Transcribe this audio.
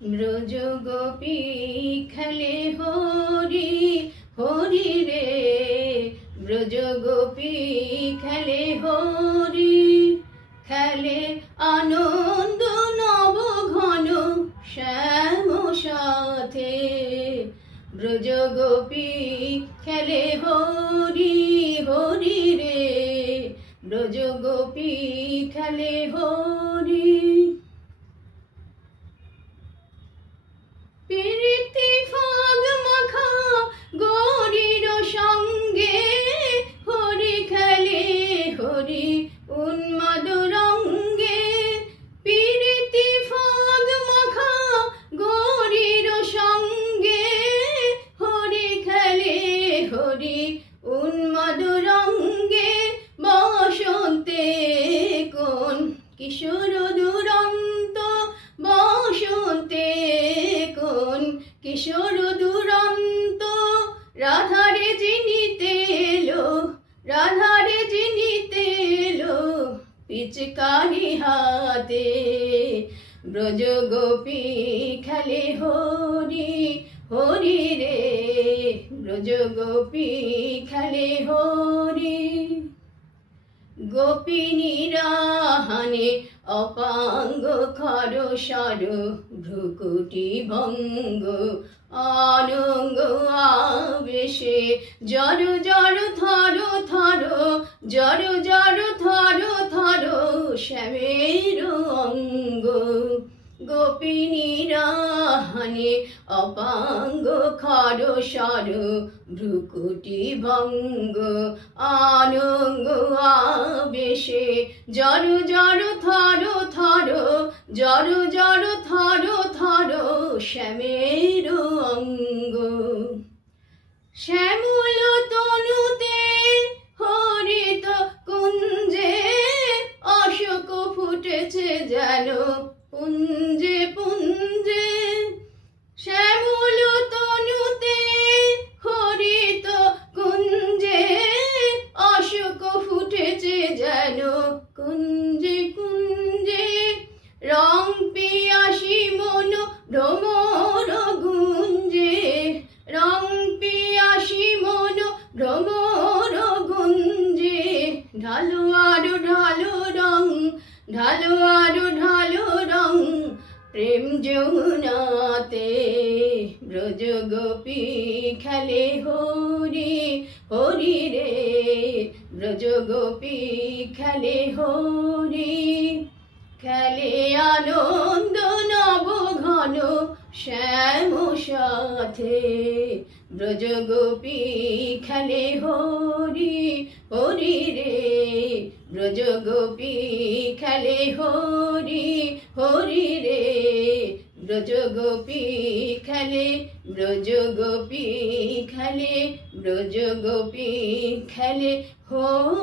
ব্রজ গোপী খেলে হরি হরি রে, ব্রজ গোপী খেলে হরি, খেলে আনন্দ নব ঘন শ্যাম সাথে। ব্রজ গোপী খেলে হরি হরি রে, ব্রজ গোপী খেলে হরি। প্রীতি ফাগ মাখা গৌরীর সঙ্গে, হরি খেলে হরি উন্মাদ রঙ্গে। প্রীতি ফাগ মাখা গৌরীর সঙ্গে, হরি খেলে হরি উন্মাদ রঙ্গে। বসন্তে কোন কিশোর দুরন্ত, বসন্তে কোন কিশোর দুরন্ত। রাধারে চিনিতে এলো, রাধারে চিনিতে এলো পিচকারি হাতে। ব্রজ গোপী খেলে হরি হরি রে, ব্রজ গোপী খেলে হরি। গোপিনীরা হানে অপাঙ্গ খর সর, ভ্রুকুটি ভঙ্গ অনঙ্গ আবেশে। জর জর থর থর, জর জর থর থর শ্যামের অঙ্গ। গোপিনীরা হানে অপাঙ্গ খর সর, ভ্রুকুটি ভঙ্গ অনঙ্গ আবেশে। জর জর থর থর, জর জর থর থর শ্যামের অঙ্গ। শ্যামল তনুতে হরিত কুঞ্জে, অশোক ফুটেছে যেন পুঞ্জে পুঞ্জে। শ্যামল তনুতে হরিত কুঞ্জে, অশোক ফুটেছে যেন কুঞ্জে কুঞ্জে। রং পিয়াসী মন ভ্রমর গুঞ্জে, রং পিয়াসী মন ভ্রমর গুঞ্জে। ঢালো আরো ঢালো রং, ঢালো আরো ঢালো রং প্রেম যমুনাতে। ব্রজ গোপী খেলে হরি হরি রে, ব্রজ গোপী খেলে হরি, খেলে আনন্দ নব ঘন শ্যাম সাথে। ব্রজ গোপী খেলে হরি হরি রে, ব্রজ গোপী খেলে হরি হরি রে, ব্রজ গোপী খেলে, ব্রজ গোপী খেলে, ব্রজ গোপী খেলে হরি।